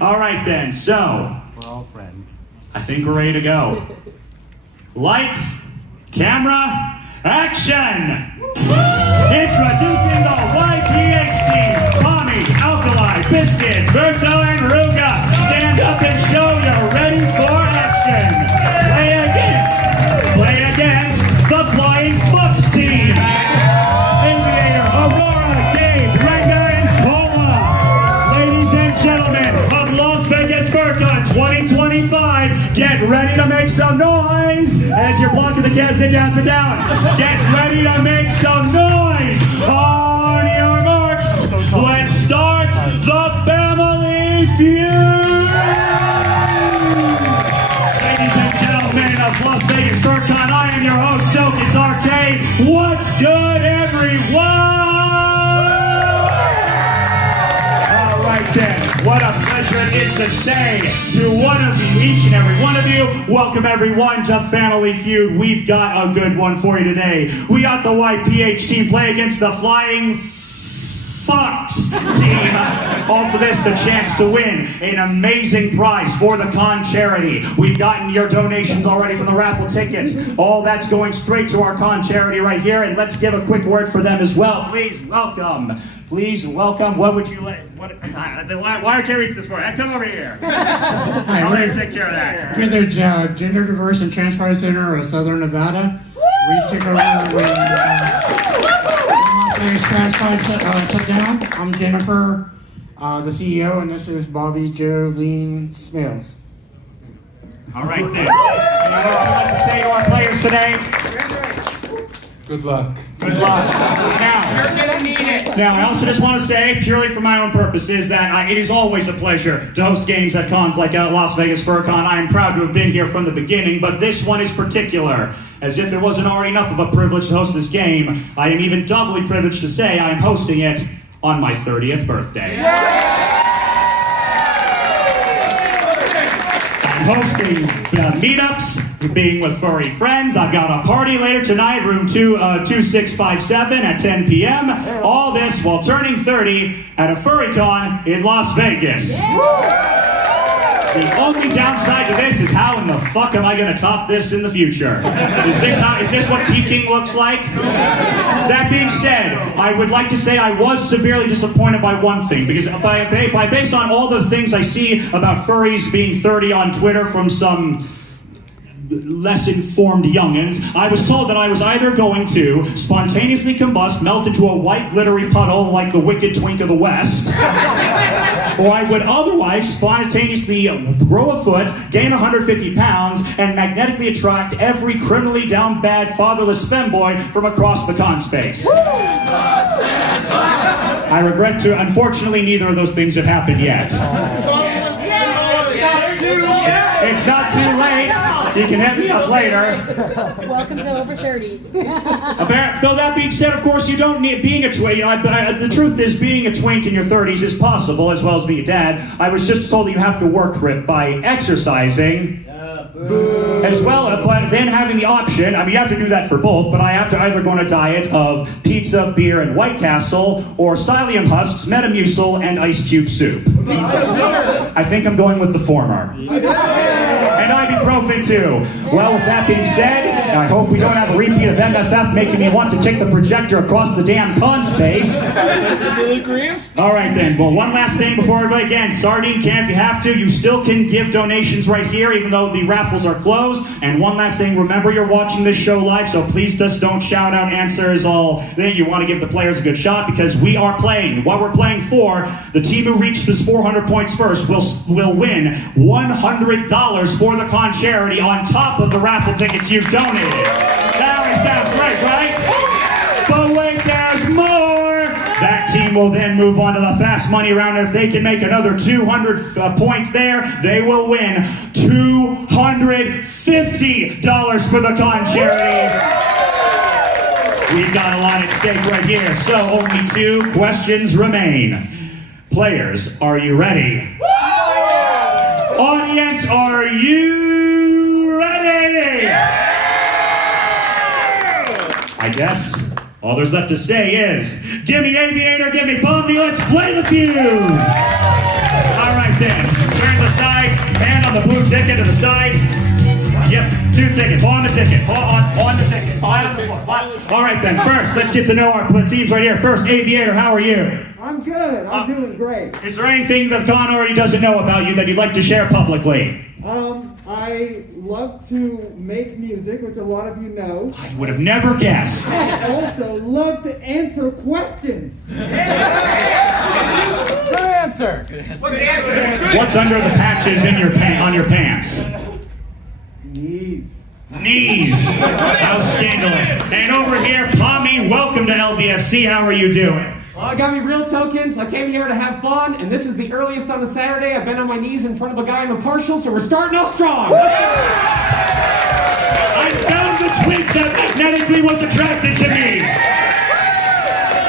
All right then, so we're all friends. I think we're ready to go. Lights, camera, action! Introducing the YPH team, Pommy, Alkali, Biscuit, Berto, and Ruga. Stand up and show you're ready for action. Play against the Flying Fox team. Aviator, Aurora, Gabe, Renga, and Cola. Ladies and gentlemen of Las Vegas FurCon 2025, get ready to make some noise as you're blocking the gas sit down, sit down. Get ready to make some noise. On your marks, let's start the Family Feud. Ladies and gentlemen of Las Vegas FurCon, I am your host, Tokens Arcade. What's good, everyone? All right then, what a pleasure it is to say to one of you, each and every one of you, welcome everyone to Family Feud. We've got a good one for you today. We got the YPH team play against the Flying Fox team. All for this, the chance to win an amazing prize for the con charity. We've gotten your donations already for the raffle tickets. All that's going straight to our con charity right here, and let's give a quick word for them as well. Please welcome. What would you like? Why can't we reach this for? Come over here. Hi, I'm going to take care of that. We're the Gender Diverse and Transport Center of Southern Nevada. We took over when Las Vegas Transport shut down. I'm Jennifer, the CEO, and this is Bobby Jolene Smills. All right then. Anything else you'd like to say to our players today? Good luck. Good luck. Now, I also just want to say, purely for my own purposes, that it is always a pleasure to host games at cons like Las Vegas FurCon. I am proud to have been here from the beginning, but this one is particular. As if it wasn't already enough of a privilege to host this game, I am even doubly privileged to say I am hosting it on my 30th birthday. I'm hosting meetups, being with furry friends. I've got a party later tonight, room 2657 at 10 p.m. All this while turning 30 at a furry con in Las Vegas. The only downside to this is how in the fuck am I going to top this in the future? Is this what peaking looks like? That being said, I would like to say I was severely disappointed by one thing, because based on all the things I see about furries being 30 on Twitter from some less informed youngins, I was told that I was either going to spontaneously combust, melt into a white glittery puddle like the Wicked Twink of the West, or I would otherwise spontaneously grow a foot, gain 150 pounds, and magnetically attract every criminally down bad fatherless femboy from across the con space. I regret to, unfortunately, neither of those things have happened yet. It's not too late. You can hit me up later. Welcome to over 30s. Though that being said, of course, you don't need being a twink. The truth is, being a twink in your 30s is possible, as well as being a dad. I was just told that you have to work for it by exercising. As well, but then having the option, you have to do that for both, but I have to either go on a diet of pizza, beer, and White Castle, or psyllium husks, Metamucil, and ice cube soup. I think I'm going with the former. And ibuprofen too. Well, with that being said, I hope we don't have a repeat of MFF making me want to kick the projector across the damn con space. All right then, well, one last thing before everybody, again, sardine can if you have to. You still can give donations right here, even though the raffles are closed. And one last thing, remember you're watching this show live, so please just don't shout out answers all day. You want to give the players a good shot, because we are playing. What we're playing for, the team who reaches 400 points first will win $100 for the con charity on top of the raffle tickets you've donated. That always sounds great, right? But wait, there's more! That team will then move on to the fast money round. If they can make another 200 points there, they will win $250 for the con charity. We've got a lot at stake right here, so only 2 questions remain. Players, are you ready? Audience, are you ready? I guess all there's left to say is, give me Aviator, give me Pommy, let's play the feud! All right then. ticket to the side. Yep, 2 tickets. On the ticket. On the ticket. All right then. First, let's get to know our teams right here. First, Aviator, how are you? I'm good. I'm doing great. Is there anything that Con already doesn't know about you that you'd like to share publicly? I love to make music, which a lot of you know. I would have never guessed. I also love to answer questions. Good answer. What's under the patches in your on your pants? Knees. How scandalous. And over here, Pommy, welcome to LVFC. How are you doing? Well, I got me real tokens. I came here to have fun, and this is the earliest on a Saturday. I've been on my knees in front of a guy in a partial, so we're starting off strong. I found the twink that magnetically was attracted to me.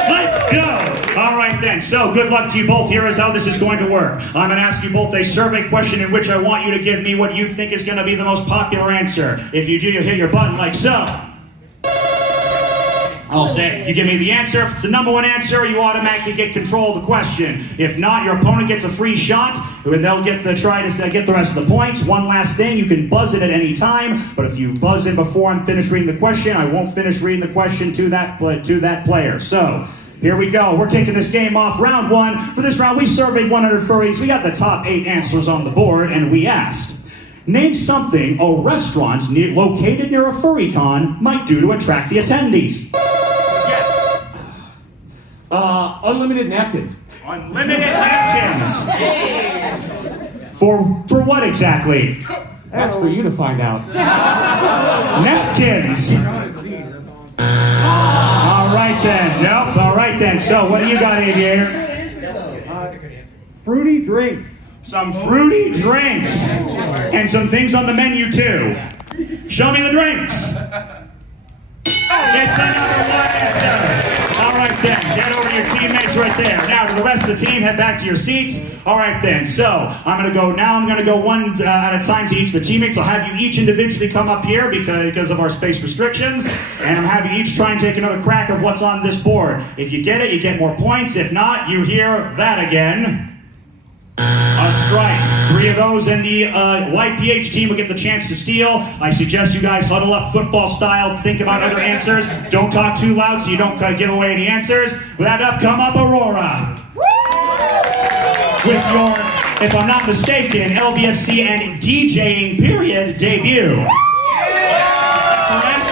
Let's go. All right then. So good luck to you both. Here is how this is going to work. I'm going to ask you both a survey question in which I want you to give me what you think is going to be the most popular answer. If you do, you hit your button like so. I'll say, you give me the answer. If it's the number one answer, you automatically get control of the question. If not, your opponent gets a free shot, and they'll get the try to get the rest of the points. One last thing, you can buzz it at any time, but if you buzz it before I'm finished reading the question, I won't finish reading the question to that player. So, here we go. We're kicking this game off. Round 1. For this round, we surveyed 100 furries. We got the top 8 answers on the board, and we asked, name something a restaurant located near a furry con might do to attract the attendees. Yes. Unlimited napkins. Unlimited napkins. For what exactly? That's for you to find out. Napkins. All right then. Nope. All right then. So what do you got, Aviator? Fruity drinks. Some fruity drinks. And some things on the menu too. Show me the drinks. It's the number 1 answer. All right then, get over to your teammates right there. Now to the rest of the team, head back to your seats. All right then, so I'm gonna go one at a time to each of the teammates. I'll have you each individually come up here because of our space restrictions, and I'm having you each try and take another crack of what's on this board. If you get it, you get more points. If not, you hear that again. A strike. 3 of those, and the white PH team will get the chance to steal. I suggest you guys huddle up football style, think about other answers. Don't talk too loud so you don't give away any answers. With that up, come up Aurora. With your, if I'm not mistaken, LVFC and DJing period debut. Correct?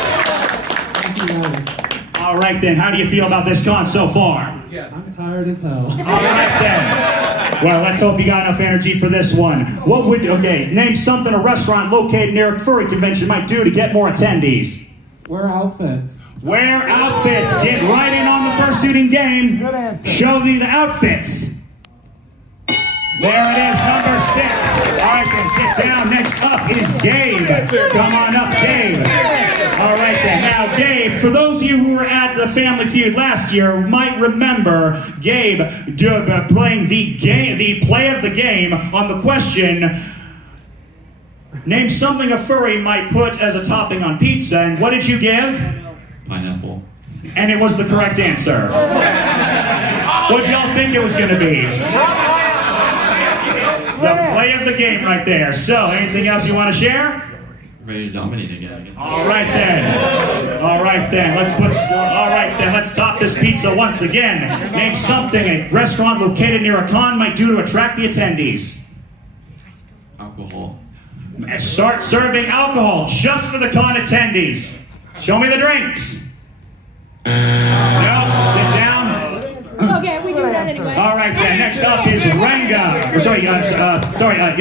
All right then, how do you feel about this con so far? I'm tired as hell. All right then. Well, let's hope you got enough energy for this one. Name something a restaurant located near a furry convention might do to get more attendees. Wear outfits. Wear outfits. Get right in on the first shooting game. Show me the outfits. There it is, number 6. All right, then, sit down. Next up is Gabe. Come on up, Gabe. All right, then. Now, Gabe, for those of you who were at the Family Feud last year, might remember Gabe playing the play of the game on the question, name something a furry might put as a topping on pizza, and what did you give? Pineapple. And it was the correct answer. What'd y'all think it was going to be? The play of the game right there. So, anything else you want to share? Ready to dominate again. All right then. All right then. Let's top this pizza once again. Name something a restaurant located near a con might do to attract the attendees. Alcohol. Start serving alcohol just for the con attendees. Show me the drinks. No, sit down. Okay, we do that anyway. All right then, next up is Renga.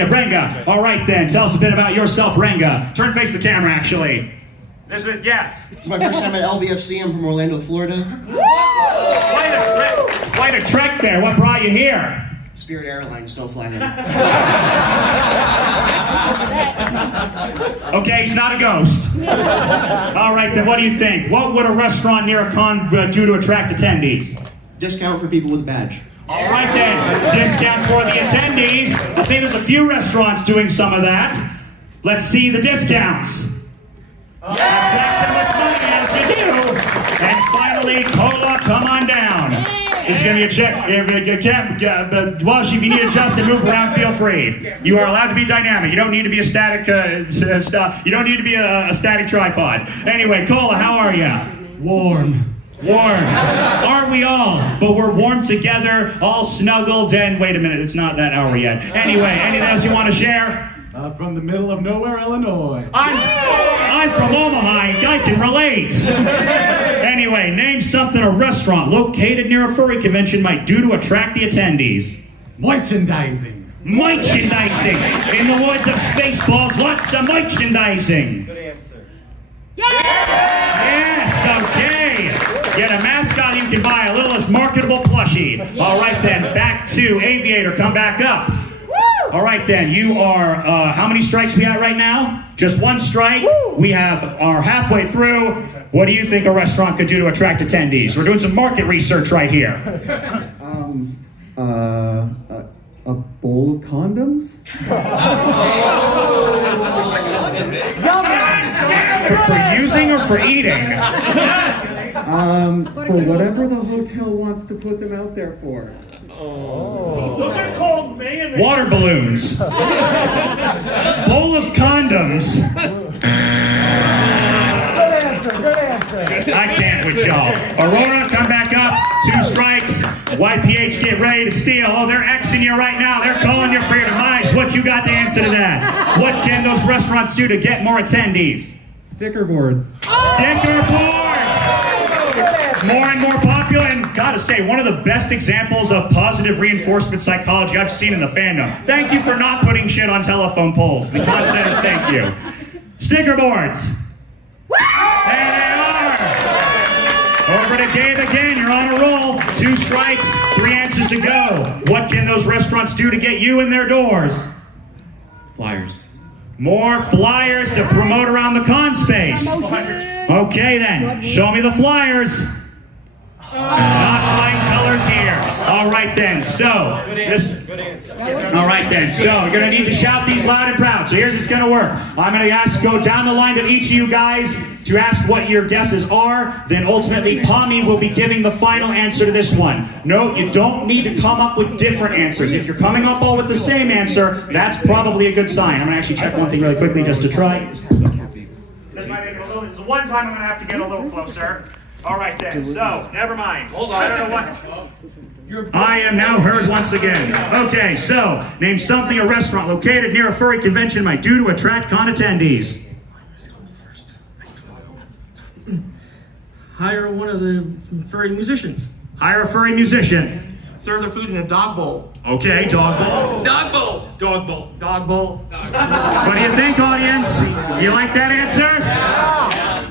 Renga. All right then, tell us a bit about yourself, Renga. Turn face the camera, actually. This is, yes. It's my first time at LVFC. I'm from Orlando, Florida. Quite a trek there. What brought you here? Spirit Airlines, don't fly them. Okay, he's not a ghost. All right then, what do you think? What would a restaurant near a con do to attract attendees? Discount for people with a badge. All right then, discounts for the attendees. I think there's a few restaurants doing some of that. Let's see the discounts. Attract them with money as you do. And finally, Cola, come on down. This is going to be a check. Walsh, if you need to adjust and move around, feel free. You are allowed to be dynamic. You don't need to be a static. You don't need to be a static tripod. Anyway, Cola, how are you? Warm. Warm. Are we all? But we're warm together, all snuggled, and wait a minute, it's not that hour yet. Anyway, anything else you want to share? From the middle of nowhere, Illinois. I'm from Omaha. I can relate. Anyway, name something a restaurant located near a furry convention might do to attract the attendees. Merchandising. Merchandising. In the woods of Spaceballs, lots of merchandising. Good answer. Yes, okay. Get a mascot you can buy, a little less marketable plushie. All right then, back to Aviator, come back up. All right then, you are, how many strikes we at right now? Just one strike. We are halfway through. What do you think a restaurant could do to attract attendees? We're doing some market research right here. A bowl of condoms? For using or for eating? For whatever the hotel wants to put them out there for. Those are called mayonnaise. Water balloons. Bowl of condoms. Good answer. I can't with y'all. Aurora, come back up. 2 strikes. YPH, get ready to steal. Oh, they're Xing you right now. They're calling you for your demise. What you got to answer to that? What can those restaurants do to get more attendees? Sticker boards. Sticker boards! More and more popular, and gotta say, one of the best examples of positive reinforcement psychology I've seen in the fandom. Thank you for not putting shit on telephone poles. The contestants, thank you. Sticker boards. There they are. Over to Gabe again. You're on a roll. 2 strikes, 3 answers to go. What can those restaurants do to get you in their doors? Flyers. More flyers to promote around the con space. Okay then, show me the flyers. Not flying colors here. All right then, so you're gonna need to shout these loud and proud. So here's what's gonna work. I'm gonna go down the line of each of you guys to ask what your guesses are. Then ultimately, Pommy will be giving the final answer to this one. No, you don't need to come up with different answers. If you're coming up all with the same answer, that's probably a good sign. I'm gonna actually check one thing really quickly just to try. This might make it a little. It's the one time I'm gonna have to get a little closer. All right then. So never mind. Hold on. I don't know what. I am now heard once again. Okay, so name something a restaurant located near a furry convention might do to attract con attendees. Hire one of the furry musicians. Hire a furry musician. Serve their food in a dog bowl. Okay, dog bowl. Dog bowl. Dog bowl. Dog bowl. What do you think, audience? You like that answer?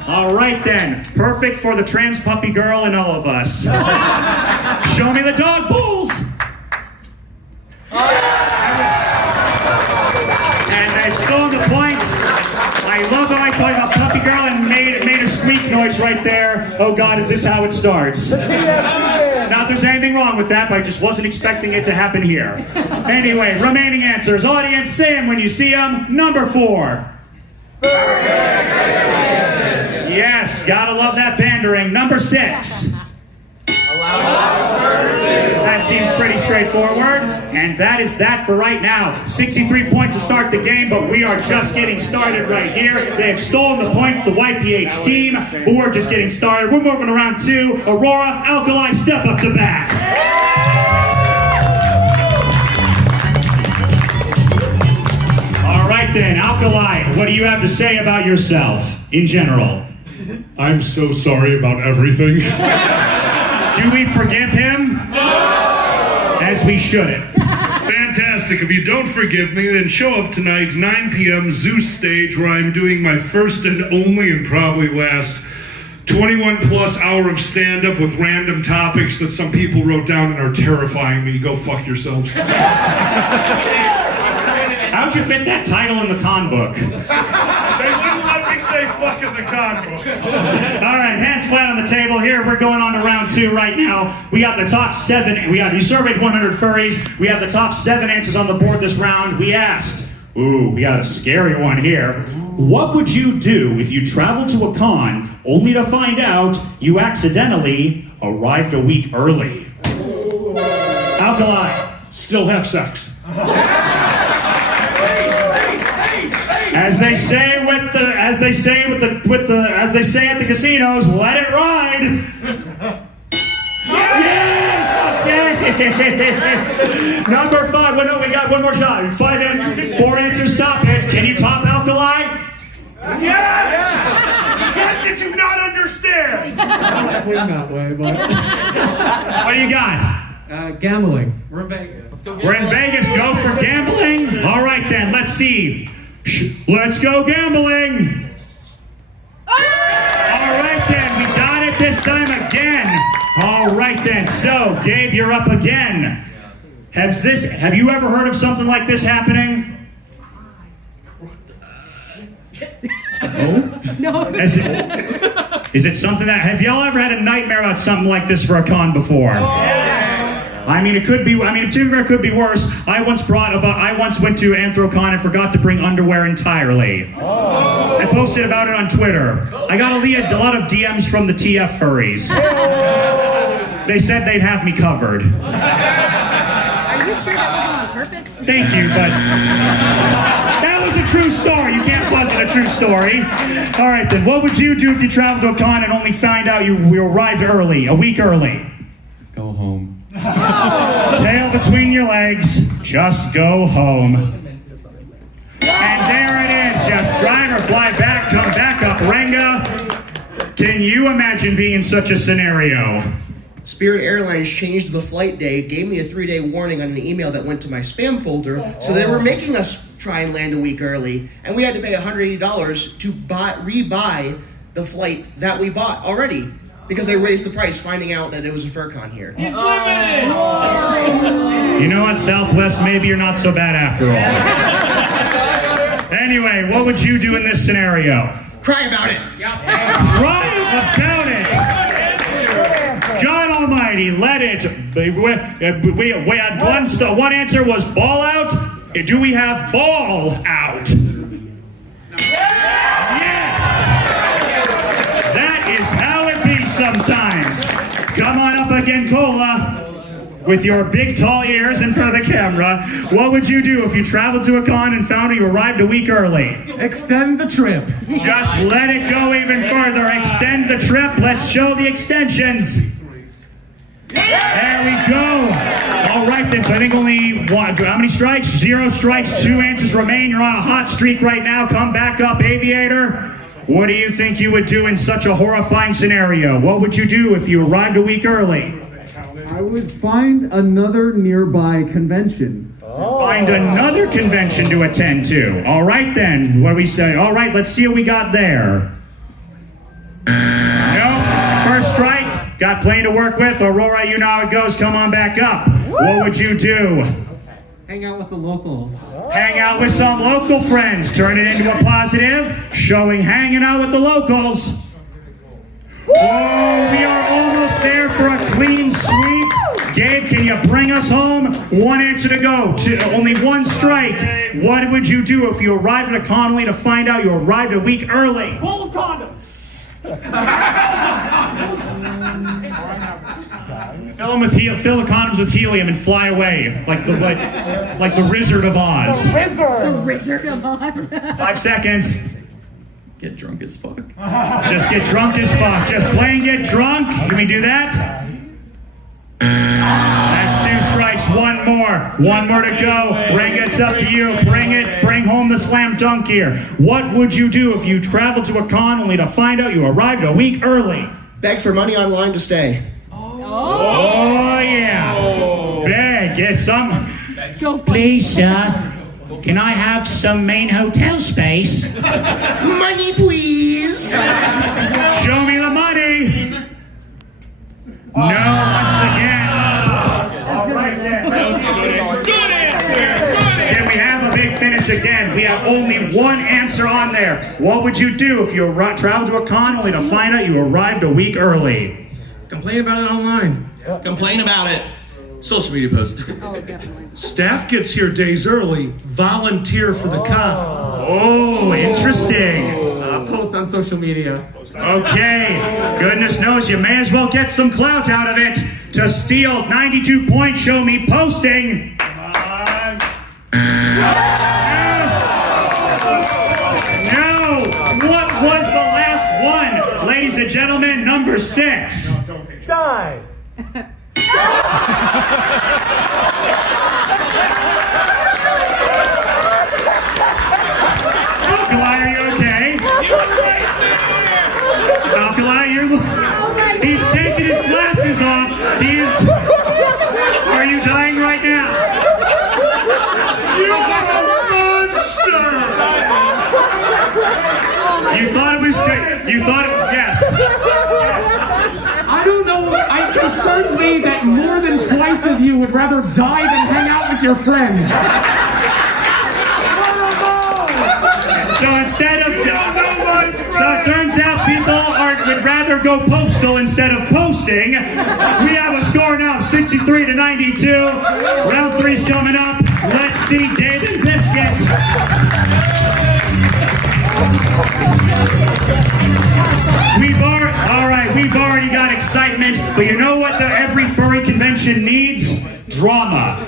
All right then. Perfect for the trans puppy girl and all of us. Show me the dog bowls. And they've stolen the points. I love how I told you about puppy girl and made a squeak noise right there. Oh God, is this how it starts? Not that there's anything wrong with that, but I just wasn't expecting it to happen here. Anyway, remaining answers. Audience, say them when you see them. Number 4. Yes, gotta love that pandering. Number 6. That seems pretty straightforward. And that is that for right now. 63 points to start the game, but we are just getting started right here. They have stolen the points, the YPH team, but we're just getting started. We're moving around to Aurora. Alkali, step up to bat. All right then, Alkali, what do you have to say about yourself in general? I'm so sorry about everything. Do we forgive him? No! As we shouldn't. Fantastic. If you don't forgive me, then show up tonight, 9 p.m. Zeus stage, where I'm doing my first and only and probably last 21 plus hour of stand-up with random topics that some people wrote down and are terrifying me. Go fuck yourselves. How'd you fit that title in the con book? They wouldn't let me say fuck in the con book. All right, hands flat on the table here. We're going on to round 2 right now. We got the top 7. We surveyed 100 furries. We have the top 7 answers on the board this round. We asked, Ooh, we got a scary one here. What would you do if you traveled to a con only to find out you accidentally arrived a week early? Alkali. Still have sex. As they say at the casinos, let it ride. Yeah! Okay. Number 5. Well, no, we got one more shot. 4 answers top it. Can you top Alkali? Yes! What did you not understand? I don't swing that way, but What do you got? gambling. We're in Vegas. Let's go. We're in Vegas. Go for gambling. All right then. Let's see. Let's go gambling. All right then. We got it this time again. All right then. So, Gabe, you're up again. Have you ever heard of something like this happening? No. Is it something that, have y'all ever had a nightmare about something like this for a con before? I mean, it could be worse. I once went to Anthrocon and forgot to bring underwear entirely. I posted about it on Twitter. I got a lot of DMs from the TF furries. They said they'd have me covered. Are you sure that wasn't on purpose? Thank you, but that was a true story. You can't buzz it a true story. All right, then. What would you do if you traveled to a con and only found out you arrived early, a week early? Go home. Tail between your legs. Just go home. And there it is. Just drive or fly back, come back up. Renga, can you imagine being in such a scenario? Spirit Airlines changed the flight day, gave me a 3-day warning on an email that went to my spam folder, so they were making us try and land a week early, and we had to pay $180 to rebuy the flight that we bought already, because they raised the price, finding out that it was a FurCon here. You know what, Southwest, maybe you're not so bad after all. Anyway, what would you do in this scenario? Cry about it! Cry about it! God Almighty, let it be. One answer was ball out. Do we have ball out? Yes! That is how it be sometimes. Come on up again, Cola. With your big tall ears in front of the camera, what would you do if you traveled to a con and found you arrived a week early? Extend the trip. Just let it go even further. Extend the trip. Let's show the extensions. There we go. All right then, so I think only one. How many strikes? 0 strikes, 2 answers remain. You're on a hot streak right now. Come back up, Aviator. What do you think you would do in such a horrifying scenario? What would you do if you arrived a week early? I would find another nearby convention. Find another convention to attend to. All right then, what do we say? All right, let's see what we got there. Nope, first strike. Got plenty to work with. Aurora, you know how it goes. Come on back up. What would you do? Hang out with the locals. Hang out with some local friends. Turn it into a positive. Showing hanging out with the locals. Oh, we are almost there for a clean sweep. Gabe, can you bring us home? 1 answer to go. Only 1 strike. What would you do if you arrived at a con only to find out you arrived a week early? Full of condoms. Fill the condoms with helium and fly away like the Wizard of Oz. The Wizard of Oz. 5 seconds. Get drunk as fuck. Just get drunk as fuck. Just plain get drunk. Can we do that? That's 2 strikes. 1 more. 1 more to go. Renga, it's up to you. Bring it. Bring home the slam dunk here. What would you do if you traveled to a con only to find out you arrived a week early? Beg for money online to stay. Oh yeah. Beg. Get some. Go for Please, sir. Can I have some main hotel space? Money, please! Show me the money. No, once again. That's good. Can we have a big finish again? We have only 1 answer on there. What would you do if you traveled to a con only to find out you arrived a week early? Complain about it online. Complain about it. Social media post. Oh, definitely. Staff gets here days early. Volunteer for the con. Oh, interesting. Post on social media. Okay, goodness knows you may as well get some clout out of it. To steal 92 points, show me posting. Come on. No! What was the last one? Ladies and gentlemen, number 6. Die. Alkali, are you okay? Alkali, he's taking his glasses off. Are you dying right now? You monster! You thought it was good. You thought it, yes. I don't know. It concerns me that more than twice of you would rather die than hang out with your friends. So it turns out people would rather go postal instead of posting. We have a score now of 63 to 92. Round 3's coming up. Let's see Gabe and Biscuit. We've already got excitement, but you know what every furry convention needs? Drama.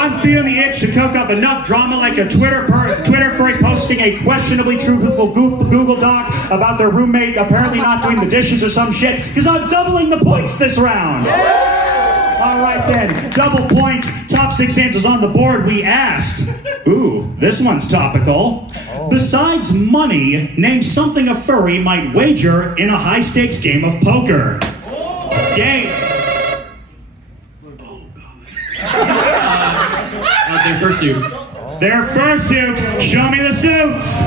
I'm feeling the itch to cook up enough drama like a Twitter furry posting a questionably truthful Google Doc about their roommate apparently not doing the dishes or some shit, because I'm doubling the points this round. All right then, double points, top 6 answers on the board. We asked, ooh, this one's topical. Besides money, name something a furry might wager in a high-stakes game of poker. Game. Oh, God. Their fursuit. Their fursuit. Show me the suits. It's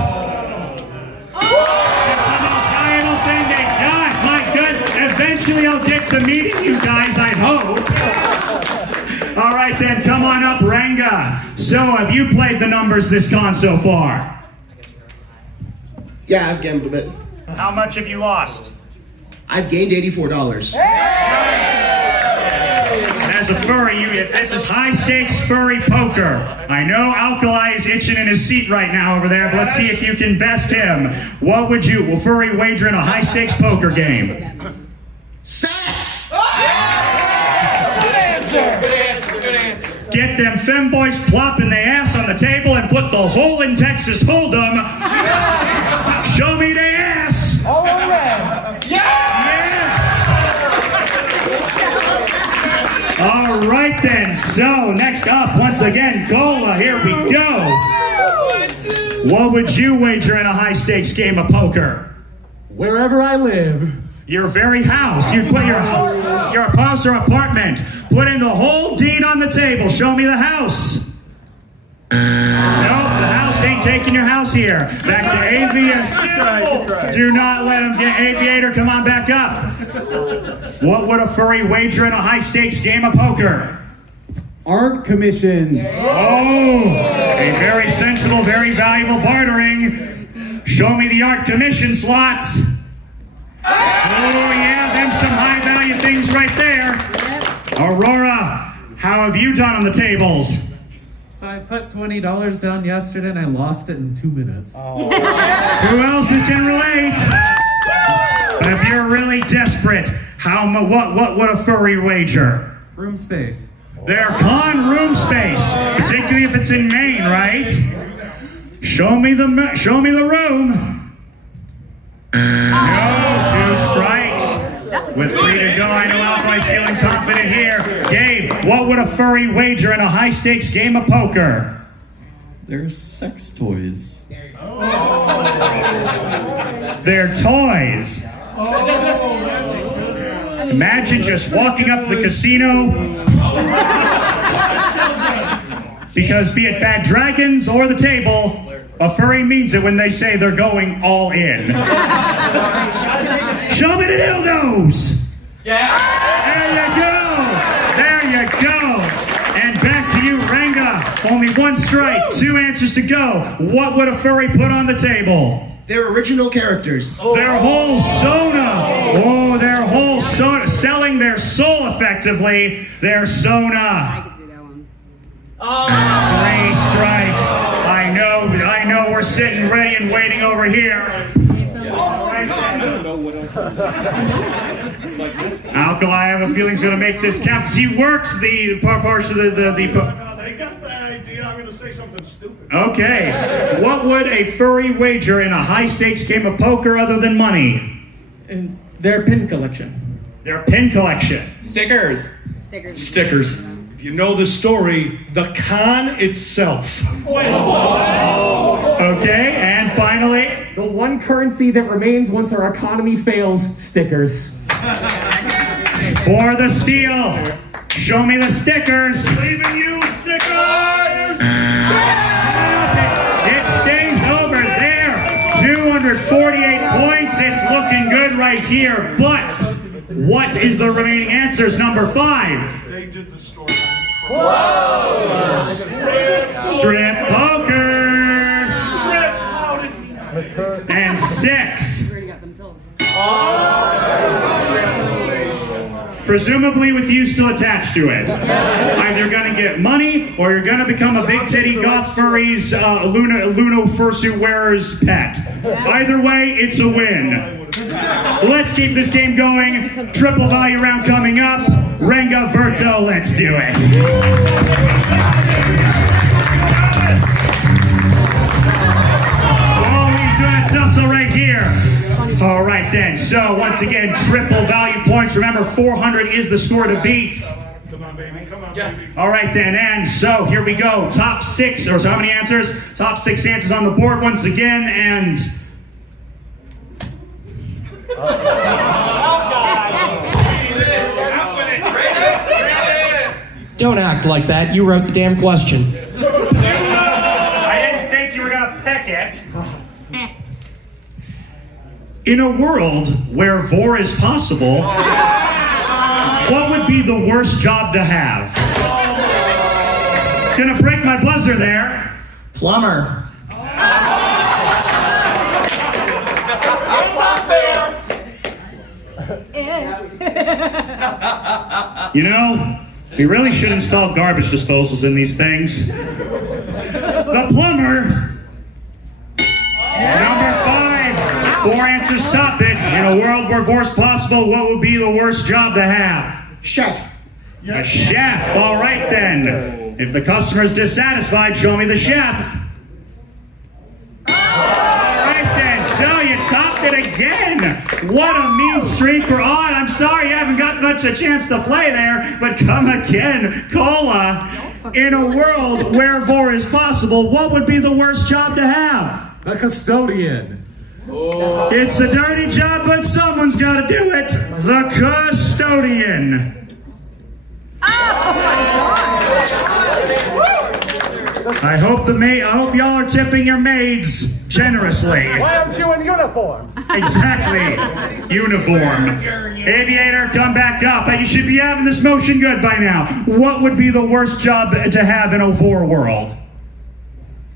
the most valuable thing they got. My good. Eventually I'll get to meeting you guys, I hope. All right then, come on up, Ranga. So, have you played the numbers this con so far? Yeah, I've gambled a bit. How much have you lost? I've gained $84. As a furry, this is high-stakes furry poker. I know Alkali is itching in his seat right now over there, but let's see if you can best him. What would you, furry wager in a high-stakes poker game? Sex! Good answer. Get them femboys plopping their ass on the table and put the hole in Texas Hold'em. Show me the ass. All right. Yes. All right then. So next up, once again, Cola. Here we go. What would you wager in a high-stakes game of poker? Wherever I live. Your very house. You'd put your house or apartment. Put in the whole deed on the table. Show me the house. Nope, the house ain't taking your house here. Back to Aviator. Do not let him get Aviator. Come on back up. What would a furry wager in a high-stakes game of poker? Art commission. Oh, a very sensible, very valuable bartering. Show me the art commission slots. Oh yeah, them some high-value things right there. Aurora, how have you done on the tables? So I put $20 down yesterday and I lost it in 2 minutes. Who else can relate? But if you're really desperate, what would a furry wager? Room space. Their con room space, particularly if it's in Maine, right? Show me the room. No, 2 strikes. With 3 to go, I know Alkali's feeling confident here. Gabe, what would a furry wager in a high-stakes game of poker? They're sex toys. They're toys. Imagine just walking up to the casino, because be it bad dragons or the table, a furry means it when they say they're going all in. Show me the dildos! Yeah! There you go! And back to you, Ranga. Only 1 strike, 2 answers to go. What would a furry put on the table? Their original characters. Their whole Sona! Oh, their whole selling their soul effectively, their Sona. I could see that one. 3 strikes. I know we're sitting ready and waiting over here. Alkali, I have a feeling he's going to make this count because he works the portion of the They got the idea. I'm going to say something stupid. Okay. What would a furry wager in a high-stakes game of poker other than money? Their pin collection. Their pin collection. Stickers. Stickers. If you know the story, the con itself. Okay, and finally, The one currency that remains once our economy fails, stickers. for the steal, show me the stickers. Leaving you, stickers! It stays over there. 248 points. It's looking good right here. But what is the remaining answers? Number 5. They did the story. Strip poker. And 6. Already got themselves. Presumably with you still attached to it. Either gonna get money or you're gonna become a big titty goth furry's Luno fursuit wearer's pet. Either way, it's a win. Let's keep this game going. Triple value round coming up. Renga Verto, let's do it. Tussle right here. All right then, so once again, triple value points. Remember, 400 is the score to beat. Come on, baby. Come on, baby. All right then, and so here we go. Top 6, or so how many answers? Top 6 answers on the board once again, and... Don't act like that. You wrote the damn question. I didn't think you were gonna pick it. In a world where vor is possible, what would be the worst job to have? Gonna break my buzzer there. Plumber. You know, we really should install garbage disposals in these things. The plumber. Number 5. 4 answers top it. In a world where vor's possible, what would be the worst job to have? Chef. A chef. All right then. If the customer's dissatisfied, show me the chef. All right then. So you topped it again. What a mean streak we're on. I'm sorry you haven't got much a chance to play there, but come again, Cola. In a world where vor is possible, what would be the worst job to have? The custodian. It's a dirty job, but someone's got to do it. The custodian. I hope y'all are tipping your maids generously. Why aren't you in uniform? Exactly. Uniform. Aviator, come back up. You should be having this motion good by now. What would be the worst job to have in a vor world?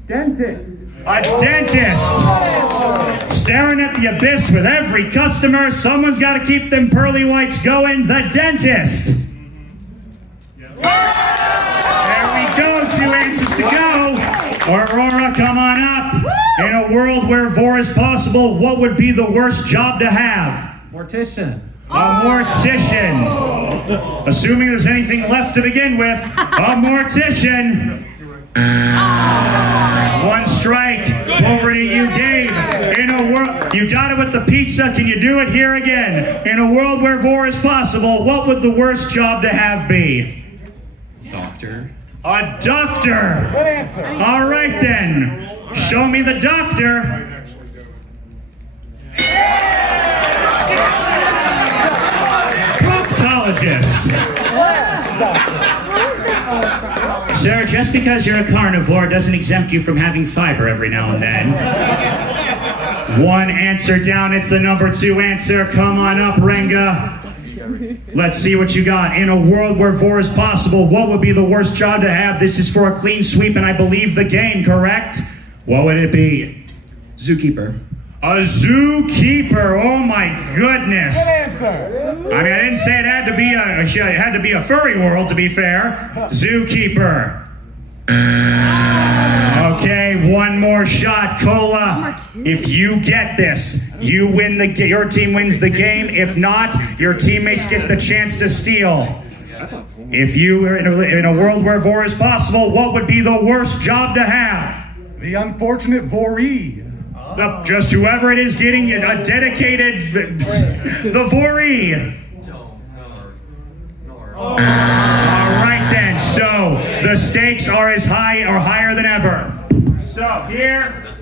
Dentist. A dentist. Staring at the abyss with every customer. Someone's got to keep them pearly whites going. The dentist. There we go. 2 answers to go. Aurora, come on up. In a world where vor is possible, what would be the worst job to have? Mortician. A mortician. Assuming there's anything left to begin with. A mortician. 1 strike. Over to you, Gabe. In a world, you got it with the pizza. Can you do it here again? In a world where vor is possible, what would the worst job to have be? Doctor. A doctor. Good answer. All right then. Show me the doctor. Proctologist. Sir, just because you're a carnivore doesn't exempt you from having fiber every now and then. 1 answer down, it's the number 2 answer. Come on up, Renga. Let's see what you got. In a world where vor is possible, what would be the worst job to have? This is for a clean sweep and I believe the game, correct? What would it be? Zookeeper. A zookeeper. Oh my goodness. Good answer. I mean, I didn't say it had to be a furry world, to be fair. Zookeeper. Okay, one more shot, Cola. If you get this, you win your team wins the game. If not, your teammates get the chance to steal. If you were in a world where vor is possible, what would be the worst job to have? The unfortunate voree. Just whoever it is getting a dedicated the voree. All right then. So the stakes are as high or higher than ever. So here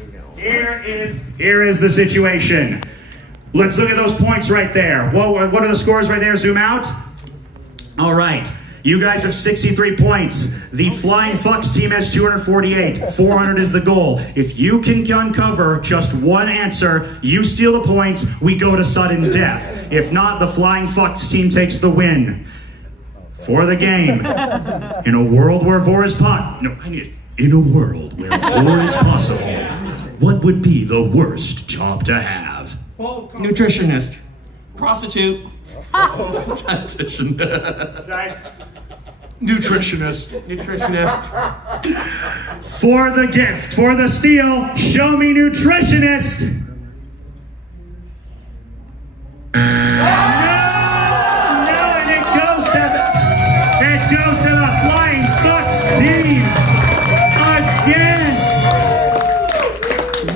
is the situation. Let's look at those points right there. What are the scores right there? Zoom out. All right. You guys have 63 points. The Flying Fucks team has 248. 400 is the goal. If you can uncover just one answer, you steal the points, we go to sudden death. If not, the Flying Fucks team takes the win. For the game, in a world where vor is in a world where vor is possible, what would be the worst job to have? Nutritionist. Prostitute. Dietitian. Nutritionist. For the gift, for the steal, show me nutritionist. No, and it goes to the Flying Fucks team again.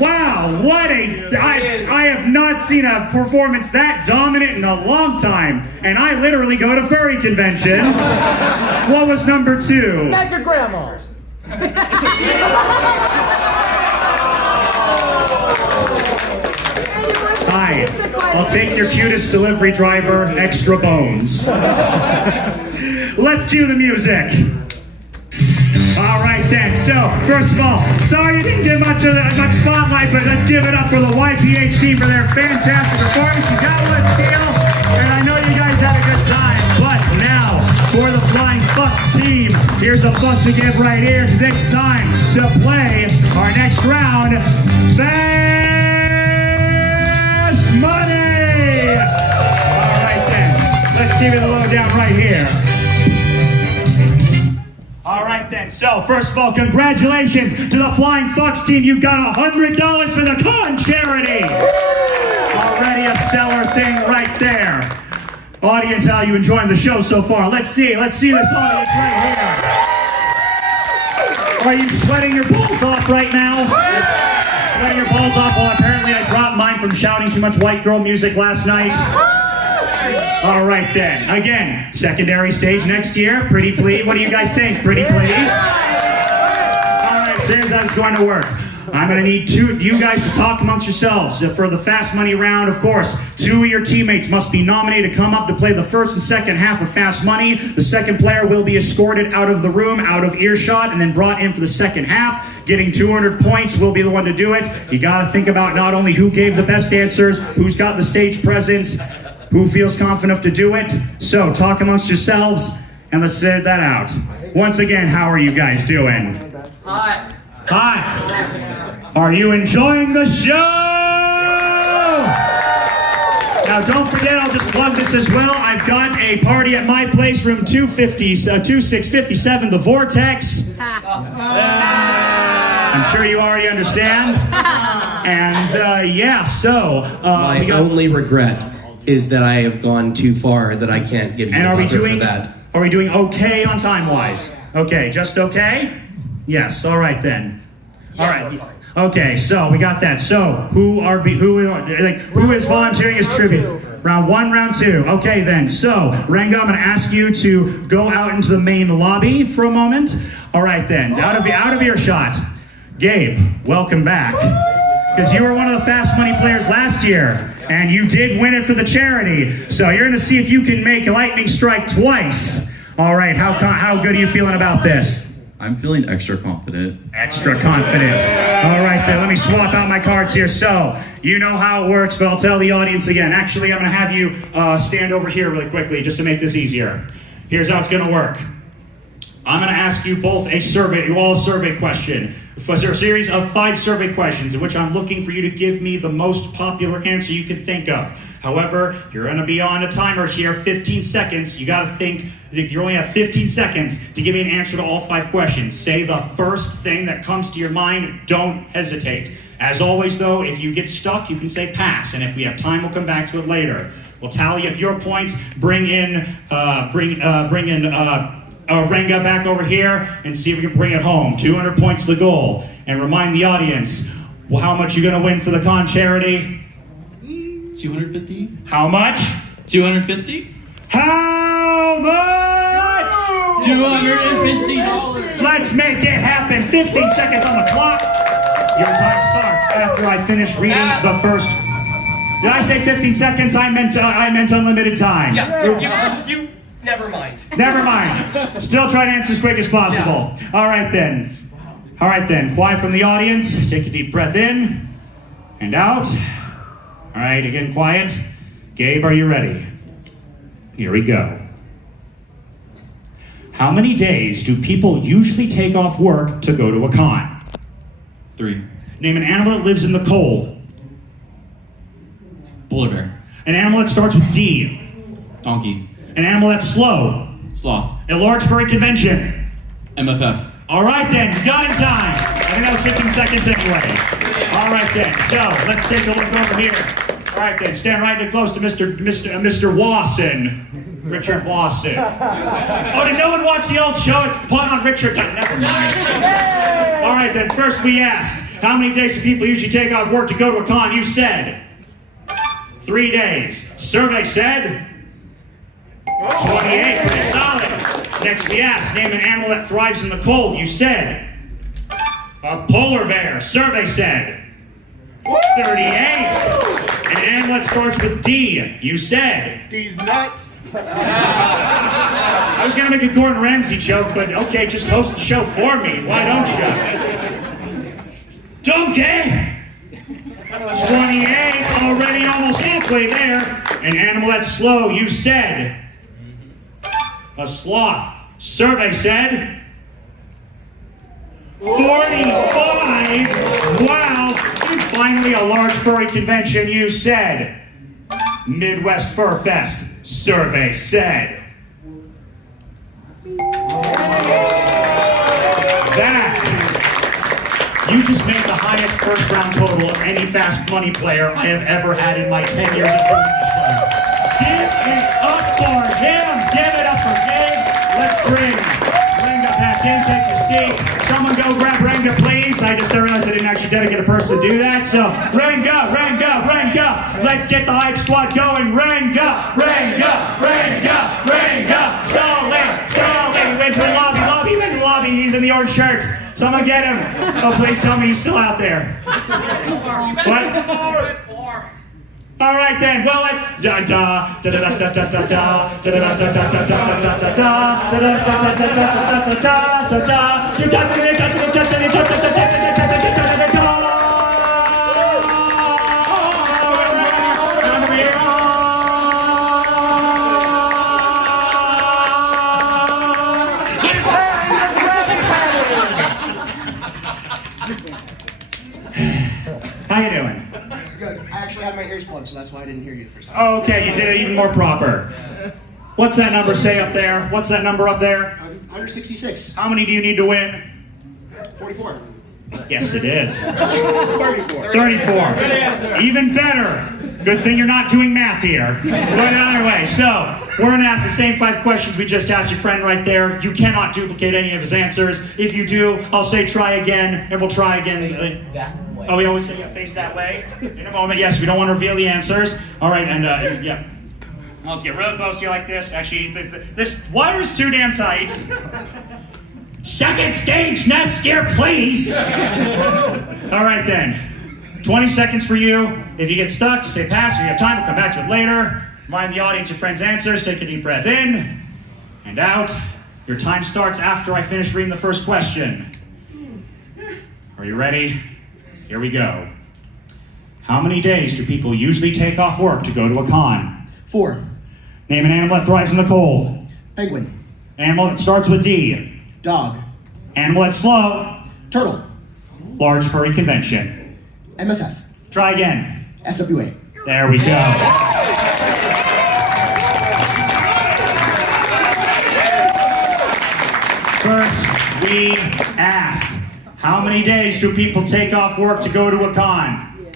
Wow, what I have not seen a performance that dominant in a long time, and I literally go to furry conventions. What was number 2? Mega grandma. Hi, I'll take your cutest delivery driver, extra bones. Let's cue the music. All right then, so first of all, sorry you didn't get much spotlight, but let's give it up for the YPH team for their fantastic performance. You got one steal, and I know you guys had a good time, but now for the Flying Fucks team, here's a fuck to give right here, because it's time to play our next round, Fast Money! All right then, let's give it a lowdown right here. All right then, so first of all, congratulations to the Flying Fucks team. You've got $100 for the Con charity. Already a stellar thing right there. Audience, how you enjoying the show so far? Let's see this audience right here. Are you sweating your balls off right now? Sweating your balls off? Well, apparently I dropped mine from shouting too much white girl music last night. All right then. Again, secondary stage next year. Pretty please. What do you guys think? Pretty please? All right, so here's how it's going to work. I'm going to need you guys to talk amongst yourselves. For the Fast Money round, of course, 2 of your teammates must be nominated to come up to play the first and second half of Fast Money. The second player will be escorted out of the room, out of earshot, and then brought in for the second half. Getting 200 points will be the one to do it. You got to think about not only who gave the best answers, who's got the stage presence, who feels confident enough to do it. So talk amongst yourselves and let's set that out. Once again, how are you guys doing? Hot. Hot. Are you enjoying the show? Now don't forget, I'll just plug this as well. I've got a party at my place, room 2657, the Vortex. I'm sure you already understand. And my only regret is that I have gone too far, that I can't give you the buzzer for that. Are we doing okay on time-wise? Okay, just okay? Yes, all right then. All right. Okay, so we got that. So who is volunteering as tribute? Round 1, round 2. Okay then. So Rango, I'm going to ask you to go out into the main lobby for a moment. All right then. Out of earshot. Gabe, welcome back. Because you were one of the Fast Money players last year, and you did win it for the charity. So you're going to see if you can make a lightning strike twice. All right, how good are you feeling about this? I'm feeling extra confident. Extra confident. All right, then, let me swap out my cards here. So, you know how it works, but I'll tell the audience again. Actually, I'm going to have you stand over here really quickly just to make this easier. Here's how it's going to work. I'm going to ask you both a survey question. For a series of 5 survey questions in which I'm looking for you to give me the most popular answer you can think of. However, you're going to be on a timer here, 15 seconds. You got to think, you only have 15 seconds to give me an answer to all 5 questions. Say the first thing that comes to your mind. Don't hesitate. As always, though, if you get stuck, you can say pass, and if we have time, we'll come back to it later. We'll tally up your points, bring in Renga back over here and see if we can bring it home. 200 points the goal. And remind the audience, well, how much you're going to win for the con charity? 250? How much? 250? How much? $250. Let's make it happen. 15 seconds on the clock. Your time starts after I finish reading the first. Did I say 15 seconds? I meant unlimited time. Yeah, you never mind. Never mind. Still try to answer as quick as possible. Yeah. All right then. Quiet from the audience. Take a deep breath in and out. All right, again, quiet. Gabe, are you ready? Here we go. How many days do people usually take off work to go to a con? 3. Name an animal that lives in the cold. Polar bear. An animal that starts with D. Donkey. An animal that's slow. Sloth. A large furry convention. MFF. All right then, you got in time. I think that was 15 seconds anyway. All right then, so let's take a look over here. All right then, stand right and close to Mr. Wasson. Richard Wasson. Oh, did no one watch the old show? It's put on Richard. Never mind. All right then, first we asked, how many days do people usually take off work to go to a con? You said 3 days. Survey said 28, pretty solid. Next we asked, name an animal that thrives in the cold. You said a polar bear. Survey said 38. An animal that starts with D. You said These nuts. I was gonna make a Gordon Ramsay joke, but okay, just host the show for me. Why don't you? Donkey! 28, already almost halfway there. An animal that's slow. You said a sloth. Survey said 45. Wow. And finally, a large furry convention. You said Midwest Fur Fest. Survey said that you just made the highest first round total of any fast money player I have ever had in my 10 years of doing this show. Give it up for him. Give it up for Gabe. Let's bring Renga back in. Take a seat. Someone go grab Renga, please. I just realized I didn't actually dedicate a person to do that. So Renga. Let's get the hype squad going. Renga. Stalling. Went to the lobby. Went to the lobby. He's in the orange shirt. Someone get him. Oh, please tell me he's still out there. What? All right then. Well, da da da da da da da da da da da da da da How you doing? Good. I actually had my ears plugged, so that's why I didn't hear you the first time. Oh, okay, you did it even more proper. What's that number say up there? What's that number up there? 166. How many do you need to win? 44. Yes, it is. 34. 34. Even better. Good thing you're not doing math here. But anyway, so we're going to ask the same 5 questions we just asked your friend right there. You cannot duplicate any of his answers. If you do, I'll say try again, and we'll try again. Face that way. Oh, we always say face that way? In a moment, yes, we don't want to reveal the answers. All right, and yeah. Let's get real close to you like this. Actually, this wire is too damn tight. Second stage next year, please. All right then. 20 seconds for you. If you get stuck, you say pass. If you have time, we'll come back to it later. Remind the audience your friend's answers. Take a deep breath in and out. Your time starts after I finish reading the first question. Are you ready? Here we go. How many days do people usually take off work to go to a con? 4. Name an animal that thrives in the cold. Penguin. Animal that starts with D. Dog. Animal that's slow. Turtle. Large furry convention. MFF. Try again. FWA. There we go. First, we asked, how many days do people take off work to go to a con?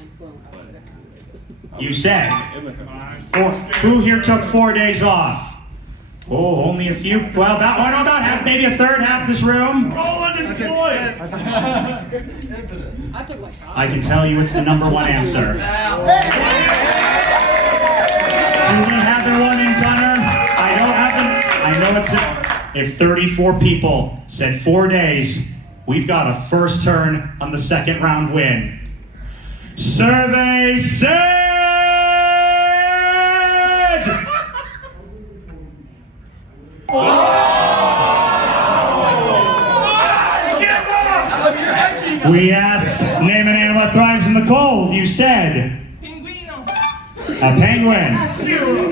You said 4. Who here took 4 days off? Oh, only a few. Well, about half, maybe a third, half this room. We're all unemployed. I can tell you it's the number one answer. Do we have the one in Gunner? I don't have them. I know it's. If 34 people said 4 days, we've got a first turn on the second round win. Survey said. We asked, name an animal that thrives in the cold. You said a penguin.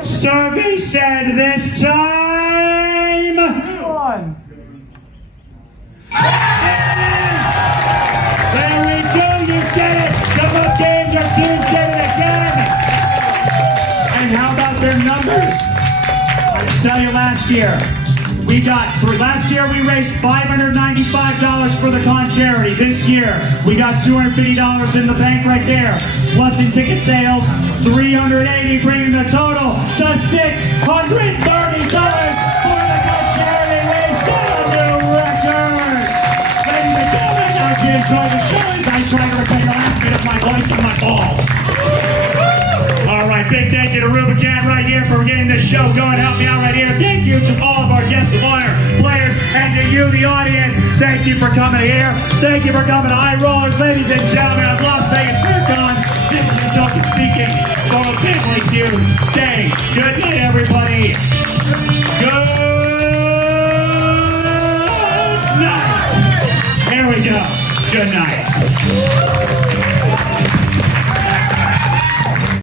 Survey said this time. There we go, you did it. Come on, game, your team did it again. And how about their numbers? I can tell you last year, last year we raised $595 for the con charity. This year, we got $250 in the bank right there. Plus in ticket sales, $380, bringing the total to $630 for the con charity. We set a new record. Ladies and gentlemen, I hope you enjoyed the show as I try to retain the last bit of my voice and my balls. All right, big thank you to Rubicon right here for getting this show going. Help me out right here. Thank you to all of our guests of honor, players, and to you, the audience. Thank you for coming here. Thank you for coming to High Rollers, ladies and gentlemen of Las Vegas FanCon. This is the Token speaking from a family feud. Say good night, everybody. Good night. There we go. Good night.